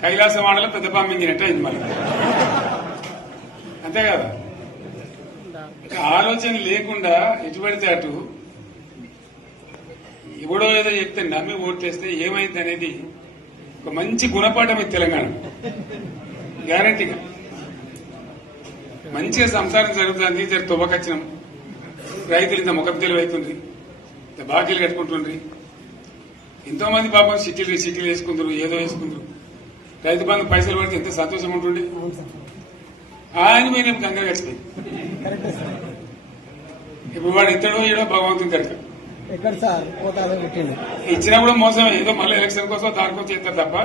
కైలాసవాడలో పెద్ద పంపించినట్టు అయింది మళ్ళీ. అంతే కదా, ఆలోచన లేకుండా ఎటు పడితే అటు ఎవడో ఏదో చెప్తే నమ్మి ఓట్లేస్తే ఏమైంది అనేది ఒక మంచి గుణపాఠం ఇది తెలంగాణ. గ్యారంటీగా మంచిగా సంసారం జరుగుతుంది. జర తువ్వకచ్చినాం, రైతులు ఇంత ముఖం తెలివైతుంది, ఇంత బాకీలు కట్టుకుంటుండ్రి. ఎంతో మంది పాపం సిటీలు వేసుకుందరు, ఏదో వేసుకుందరు. రైతు బంధు పైసలు పడితే ఎంత సంతోషం ఉంటుండే. ఆయన మీద గంగ గడిచిపోయి ఇప్పుడు వాడు ఇతడో ఏడో భగవంతుని కనుక ఇచ్చినప్పుడు మోసం. ఏదో మళ్ళీ ఎలక్షన్ కోసం దానికోసం చేస్తారు తప్ప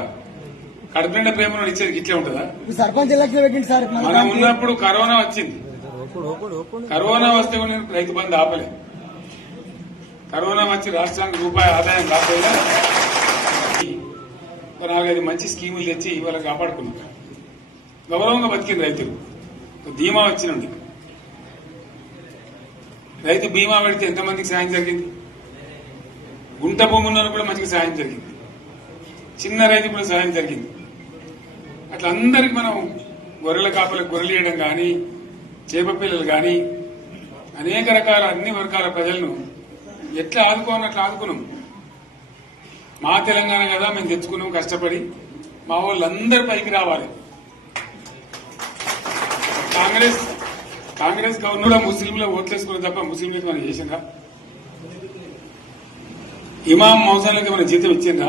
కడుపు నిండా ప్రేమ ఇచ్చేది ఇట్లే ఉంటుందా? సర్పంచ్ ఎలక్షన్ పెట్టింది సార్. మనం ఉన్నప్పుడు కరోనా వచ్చింది. కరోనా వస్తే నేను రైతు బంధు ఆపలేదు. కరోనా వచ్చి రాష్ట్రానికి రూపాయి ఆదాయం కాకపోయినా 4-5 మంచి స్కీములు తెచ్చి ఇవాళ కాపాడుకున్నాం. గౌరవంగా బతికింది రైతులు. బీమా వచ్చినండి. రైతు బీమా పెడితే ఎంతమందికి సాయం జరిగింది? గుంట భూమి ఉన్న కూడా మంచిగా సాయం జరిగింది. చిన్న రైతు కూడా సాయం జరిగింది. అట్లా అందరికి మనం గొర్రెల కాపలకు గొర్రెలు వేయడం కానీ, చేప పిల్లలు కానీ, అనేక రకాల అన్ని వర్గాల ప్రజలను ఎట్లా ఆదుకోనట్లు ఆదుకున్నాం. మా తెలంగాణ కదా మేము తెచ్చుకున్నాం కష్టపడి. మా వాళ్ళందరూ పైకి రావాలి. కాంగ్రెస్ గవర్నర్ ముస్లింలు ఓట్లేసుకున్న తప్ప ముస్లింలకు మనం చేసిందా? ఇమాం మౌజాన్లకి మన జీతం ఇచ్చిందా?